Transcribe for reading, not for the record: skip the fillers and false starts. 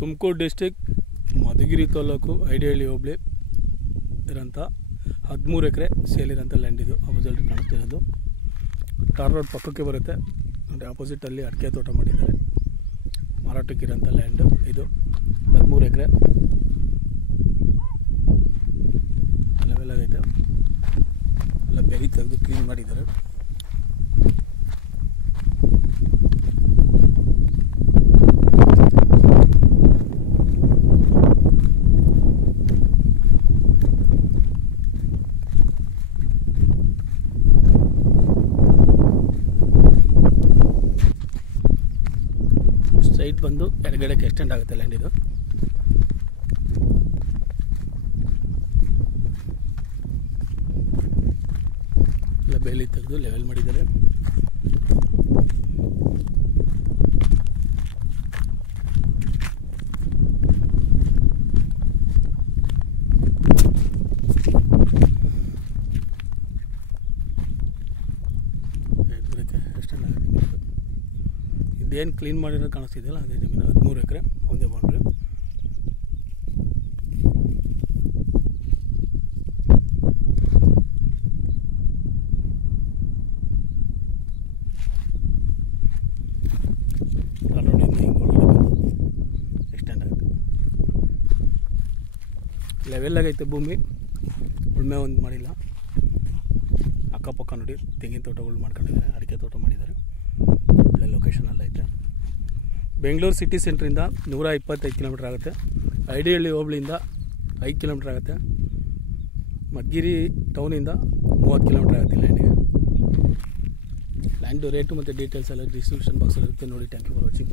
Tumakuru district Madhugiri taluk Idihalli ಹೋಬಳಿ ಇರೋಂಥ 13 ಎಕರೆ ಸೇಲಿರೋಂಥ land ಇದು. Opposite ಕಾಣಿಸ್ತಿರೋದು tar road ಪಕ್ಕಕ್ಕೆ ಬರುತ್ತೆ. ಅಂದರೆ ಆಪೋಸಿಟಲ್ಲಿ ಅಡಿಕೆ ತೋಟ ಮಾಡಿದ್ದಾರೆ. ಮಾರಾಟಕ್ಕಿರೋಂಥ ಲ್ಯಾಂಡು ಇದು 13 ಎಕರೆ ಲೆವೆಲ್ ಆಗೈತೆ. ಎಲ್ಲ ಬೆರಿ ತೆಗೆದು ಕ್ಲೀನ್ ಮಾಡಿದ್ದಾರೆ. ಸೈಡ್ ಬಂದು ಎಡಗಡೆಗೆ ಎಕ್ಸ್ಟೆಂಡ್ ಆಗುತ್ತೆ ಲ್ಯಾಂಡ್ ಇದು. ಎಲ್ಲ ಬೇಲಿ ತೆಗೆದು ಲೆವೆಲ್ ಮಾಡಿದ್ದಾರೆ. ಎಕ್ಸ್ಟೆಂಡ್ ಆಗುತ್ತೆ. ಇದೇನು ಕ್ಲೀನ್ ಮಾಡಿರೋದು ಕಾಣಿಸ್ತಿದೆಯಲ್ಲ ಅದೇ ಜಮೀನು. 13 ಎಕರೆ ಒಂದೇ ಬೌಂಡ್ರಿ. ರೋಡಿಂದ ಹಿಂಗೆ ಒಳಗಡೆ ಬಂದು ಎಕ್ಸ್ಟೆಂಡ್ ಆಗುತ್ತೆ. ಲೆವೆಲ್ ಆಗೈತೆ ಭೂಮಿ. ಉಳ್ಮೆ ಒಂದು ಮಾಡಿಲ್ಲ. ಅಕ್ಕಪಕ್ಕ ನೋಡಿ ತೆಂಗಿನ ತೋಟಗಳು ಮಾಡ್ಕೊಂಡಿದ್ದಾರೆ, ಅಡಿಕೆ ತೋಟ ಮಾಡಿದ್ದಾರೆ. ಒಳ್ಳೆ ಲೊಕೇಶನಲ್ಲಿ ಐತೆ. ಬೆಂಗಳೂರು ಸಿಟಿ ಸೆಂಟ್ರಿಂದ 125 ಕಿಲೋಮೀಟ್ರ್ ಆಗುತ್ತೆ. ಐಡಿಹಳ್ಳಿ ಹೋಬಳಿಯಿಂದ 5 ಕಿಲೋಮೀಟ್ರ್ ಆಗುತ್ತೆ. ಮಧುಗಿರಿ ಟೌನಿಂದ 30 ಕಿಲೋಮೀಟ್ರ್ ಆಗುತ್ತೆ ಲ್ಯಾಂಡಿಗೆ. ಲ್ಯಾಂಡು ರೇಟು ಮತ್ತು ಡೀಟೇಲ್ಸ್ ಎಲ್ಲ ಡಿಸ್ಕ್ರಿಪ್ಷನ್ ಬಾಕ್ಸಲ್ಲಿ ಇರುತ್ತೆ ನೋಡಿ. Thank you for watching.